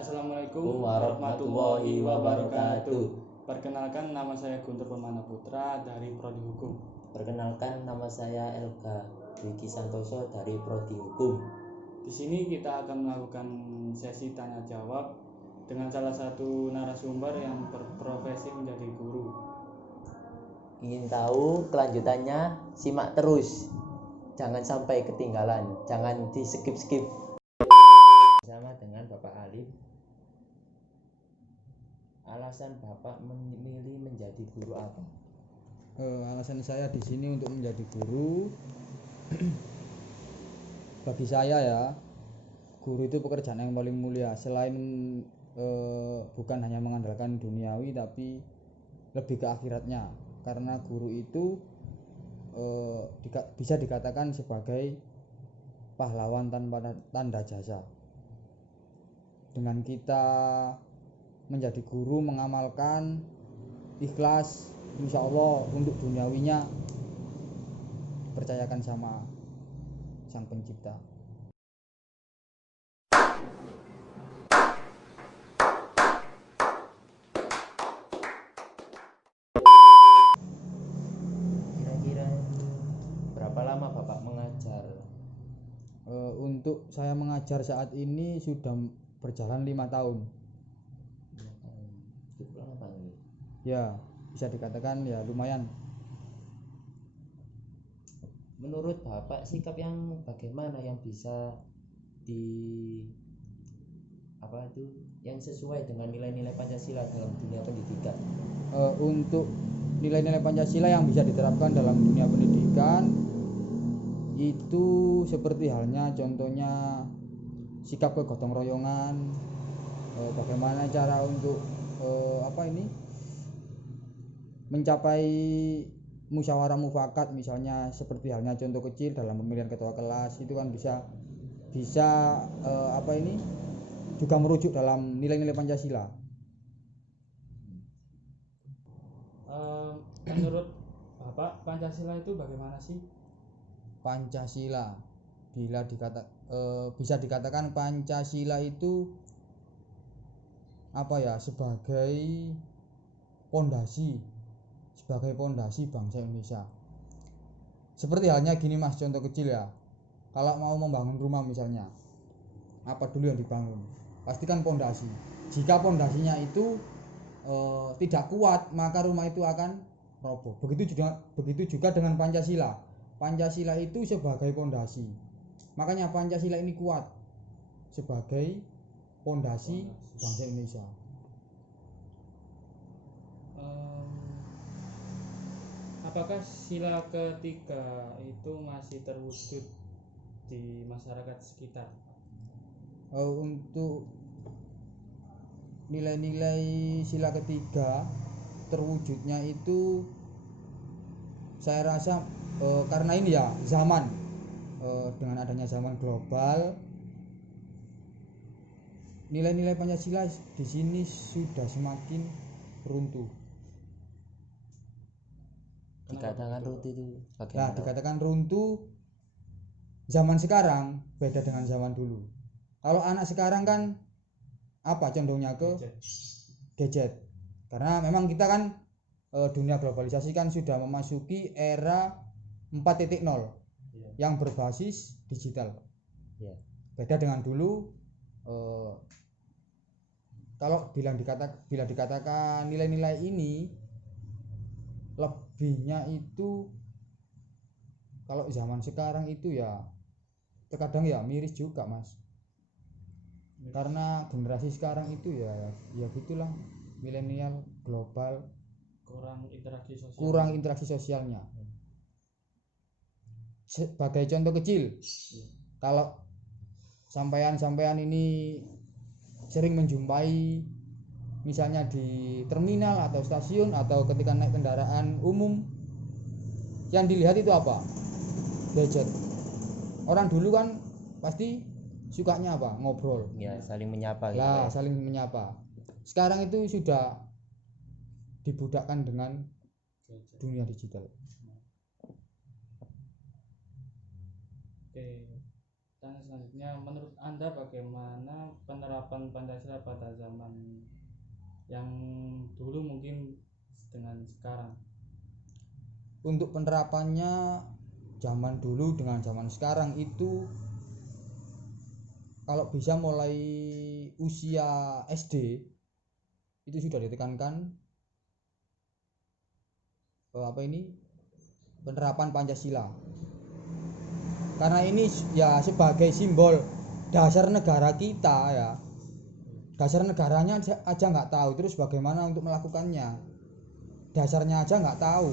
Assalamualaikum warahmatullahi wabarakatuh. Perkenalkan, nama saya Guntur Permana Putra dari Prodi Hukum. Perkenalkan, nama saya Elga Wiki Santoso dari Prodi Hukum. Di sini kita akan melakukan sesi tanya jawab dengan salah satu narasumber yang berprofesi menjadi guru. Ingin tahu kelanjutannya? Simak terus. Jangan sampai ketinggalan. Jangan di skip. Bersama dengan Bapak Alif. Alasan Bapak memilih menjadi guru apa? Alasan saya di sini untuk menjadi guru, bagi saya ya, guru itu pekerjaan yang paling mulia. Selain bukan hanya mengandalkan duniawi, tapi lebih ke akhiratnya. Karena guru itu bisa dikatakan sebagai pahlawan tanpa tanda jasa. Dengan kita menjadi guru, mengamalkan ikhlas, insya Allah untuk duniawinya dipercayakan sama Sang Pencipta. Kira-kira berapa lama Bapak mengajar? Untuk saya mengajar saat ini sudah berjalan 5 tahun. Cukup lama nih. Ya, bisa dikatakan ya lumayan. Menurut Bapak, sikap yang bagaimana yang bisa yang sesuai dengan nilai-nilai Pancasila dalam dunia pendidikan? Untuk nilai-nilai Pancasila yang bisa diterapkan dalam dunia pendidikan itu seperti halnya contohnya sikap kegotong royongan, bagaimana cara untuk mencapai musyawarah mufakat, misalnya seperti halnya contoh kecil dalam pemilihan ketua kelas itu kan bisa juga merujuk dalam nilai-nilai Pancasila. Menurut Bapak, Pancasila itu bagaimana sih? Pancasila bisa dikatakan Pancasila itu sebagai pondasi bangsa Indonesia. Seperti halnya gini Mas, contoh kecil ya. Kalau mau membangun rumah misalnya, apa dulu yang dibangun? Pastikan pondasi. Jika pondasinya itu tidak kuat, maka rumah itu akan roboh. Begitu juga dengan Pancasila. Pancasila itu sebagai pondasi. Makanya Pancasila ini kuat sebagai pondasi bangsa Indonesia. Apakah sila ketiga itu masih terwujud di masyarakat sekitar? Untuk nilai-nilai sila ketiga terwujudnya itu saya rasa karena ini ya zaman, dengan adanya zaman global, nilai-nilai Pancasila di sini sudah semakin runtuh. Dikatakan runtuh itu bagaimana? Nah, dikatakan runtuh zaman sekarang beda dengan zaman dulu. Kalau anak sekarang kan condongnya ke gadget. Karena memang kita kan dunia globalisasi kan sudah memasuki era 4.0 yang berbasis digital. Beda dengan dulu. Kalau bila dikatakan nilai-nilai ini lebihnya itu, kalau zaman sekarang itu ya terkadang ya miris juga Mas. Karena generasi sekarang itu ya gitulah, milenial global, kurang interaksi sosialnya. Sebagai contoh kecil, kalau sampean ini sering menjumpai misalnya di terminal atau stasiun atau ketika naik kendaraan umum, yang dilihat itu apa? Gadget. Orang dulu kan pasti sukanya apa? Ngobrol. Ya, saling menyapa gitu. Lah, saling menyapa. Sekarang itu sudah dibudakkan dengan dunia digital. Oke. Tanya selanjutnya, menurut Anda bagaimana penerapan penerapan Pancasila pada zaman yang dulu mungkin dengan sekarang? Untuk penerapannya zaman dulu dengan zaman sekarang itu kalau bisa mulai usia SD itu sudah ditekankan penerapan Pancasila, karena ini ya sebagai simbol dasar negara kita ya. Dasar negaranya aja nggak tahu, terus bagaimana untuk melakukannya? Dasarnya aja nggak tahu.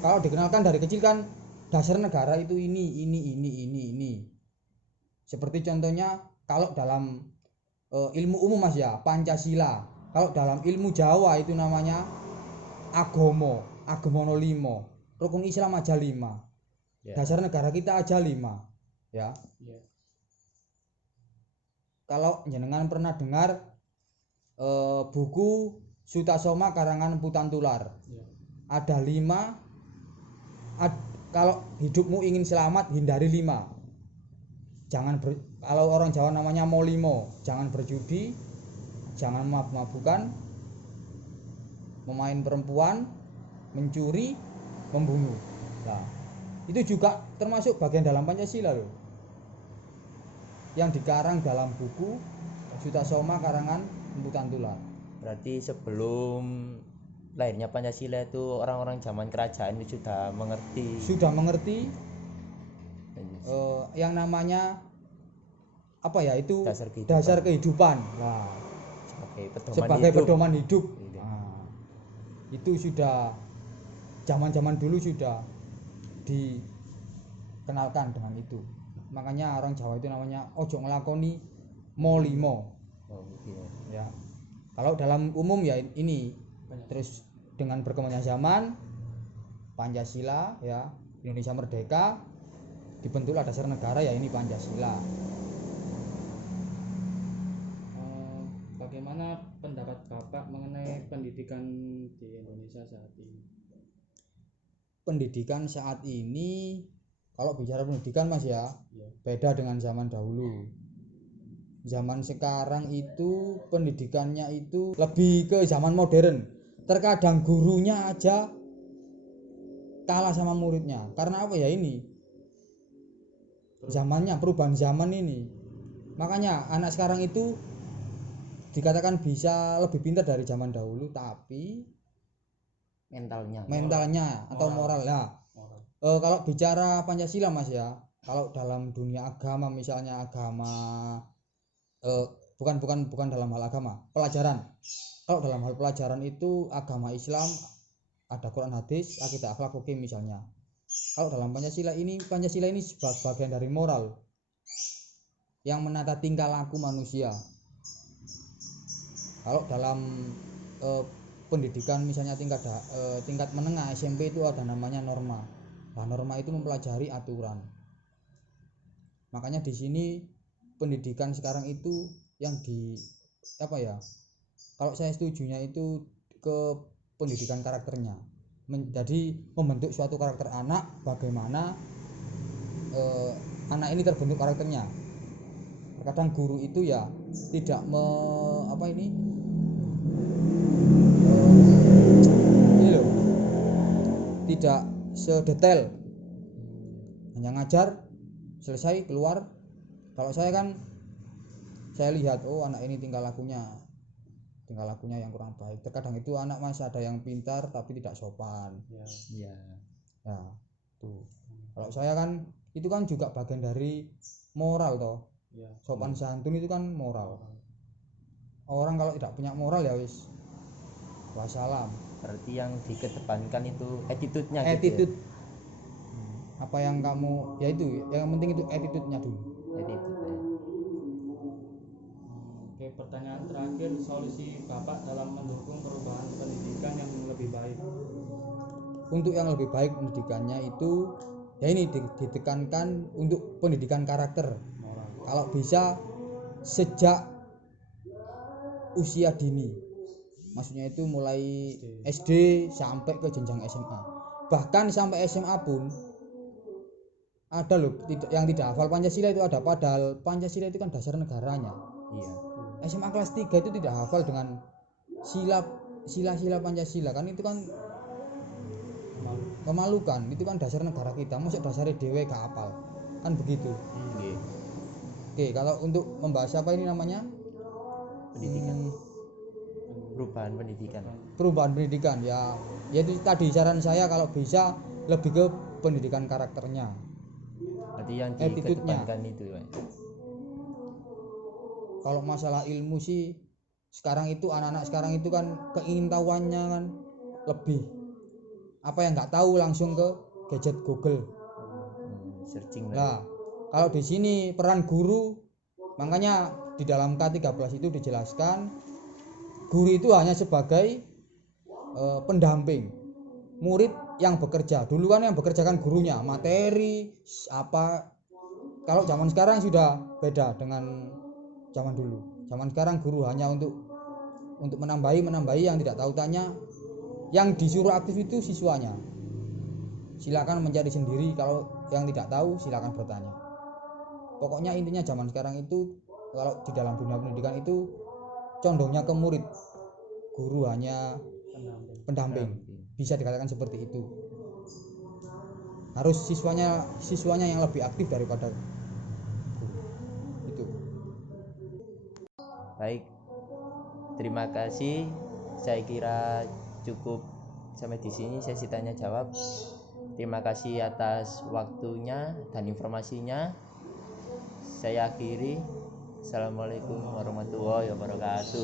Kalau dikenalkan dari kecil kan dasar negara itu ini. Seperti contohnya kalau dalam ilmu umum Mas ya, Pancasila. Kalau dalam ilmu Jawa itu namanya agomo 5. Rukun Islam aja 5. Ya. Dasar negara kita aja 5 ya. Ya. Kalau jenengan pernah dengar buku Sutasoma karangan Putan Tular, Ya. ada 5 kalau hidupmu ingin selamat hindari 5. Kalau orang Jawa namanya molimo, jangan berjudi, jangan mabuk-mabukan, memain perempuan, mencuri, membunuh. Nah, itu juga termasuk bagian dalam Pancasila loh, yang dikarang dalam buku Sutasoma karangan Putan Tular. Berarti sebelum lahirnya Pancasila itu orang-orang zaman kerajaan itu sudah mengerti Yang namanya apa ya, itu dasar kehidupan. Nah, sebagai pedoman hidup. Nah, itu sudah zaman dulu sudah dikenalkan dengan itu. Makanya orang Jawa itu namanya ojo ngelakoni molimo. Ya. Kalau dalam umum ya ini. Terus dengan berkembangnya zaman, Pancasila ya, Indonesia merdeka, dibentuklah dasar negara ya ini Pancasila. Bagaimana pendapat Bapak mengenai pendidikan di Indonesia saat ini? Pendidikan saat ini, kalau bicara pendidikan Mas ya, beda dengan zaman dahulu. Zaman sekarang itu pendidikannya itu lebih ke zaman modern. Terkadang gurunya aja kalah sama muridnya. Karena apa ya, ini zamannya, perubahan zaman ini. Makanya anak sekarang itu dikatakan bisa lebih pintar dari zaman dahulu, tapi mentalnya atau moral ya. Kalau bicara Pancasila Mas ya, kalau dalam dunia agama misalnya bukan dalam hal agama, pelajaran. Kalau dalam hal pelajaran itu agama Islam ada Quran hadis, akidah akhlak oke misalnya. Kalau dalam Pancasila ini bagian dari moral yang menata tingkah laku manusia. Kalau dalam pendidikan misalnya tingkat menengah SMP itu ada namanya norma. Nah, norma itu mempelajari aturan. Makanya di sini pendidikan sekarang itu yang kalau saya setujunya itu ke pendidikan karakternya. Jadi membentuk suatu karakter anak, bagaimana anak ini terbentuk karakternya. Terkadang guru itu ya tidak tidak sedetail, hanya ngajar selesai keluar. Kalau saya lihat anak ini tingkah lakunya yang kurang baik. Terkadang itu anak masih ada yang pintar tapi tidak sopan. Ya. Ya, tuh. Kalau saya itu juga bagian dari moral toh. Ya. Sopan santun itu kan moral. Orang kalau tidak punya moral ya wis wassalam. Berarti yang dikedepankan itu attitude-nya. Attitude. Gitu ya? Apa yang kamu yang penting itu attitude-nya dulu. Oke, pertanyaan terakhir, solusi Bapak dalam mendukung perubahan pendidikan yang lebih baik. Untuk yang lebih baik pendidikannya itu ya ini ditekankan untuk pendidikan karakter. Kalau bisa sejak usia dini. Maksudnya itu mulai SD sampai ke jenjang SMA. Bahkan sampai SMA pun ada loh yang tidak hafal Pancasila itu ada, padahal Pancasila itu kan dasar negaranya. Iya. SMA kelas 3 itu tidak hafal dengan sila Pancasila, kan itu kan memalukan. Itu kan dasar negara kita, masuk dasarnya dewe gak hafal, kan begitu. Nggih. Oke, kalau untuk membahas apa ini namanya Pendidikan. Perubahan pendidikan. Ya itu tadi saran saya kalau bisa lebih ke pendidikan karakternya, Berarti yang attitude-nya. dikedepankan itu, Pak. Kalau masalah ilmu sih sekarang itu anak-anak sekarang itu kan keingintahuannya kan lebih apa yang nggak tahu langsung ke gadget Google. Searching lah. Nah, kalau di sini peran guru, makanya di dalam K13 itu dijelaskan guru itu hanya sebagai pendamping murid yang bekerja. Dulu kan yang bekerja kan gurunya, materi apa. Kalau zaman sekarang sudah beda dengan zaman dulu. Zaman sekarang guru hanya untuk menambahi yang tidak tahu tanya. Yang disuruh aktif itu siswanya. Silakan mencari sendiri, kalau yang tidak tahu silakan bertanya. Pokoknya intinya zaman sekarang itu kalau di dalam dunia pendidikan itu condongnya ke murid. Guru hanya pendamping. Bisa dikatakan seperti itu. Harus siswanya yang lebih aktif daripada guru. Itu. Baik. Terima kasih. Saya kira cukup sampai di sini sesi tanya jawab. Terima kasih atas waktunya dan informasinya. Saya akhiri. Assalamualaikum warahmatullahi wabarakatuh.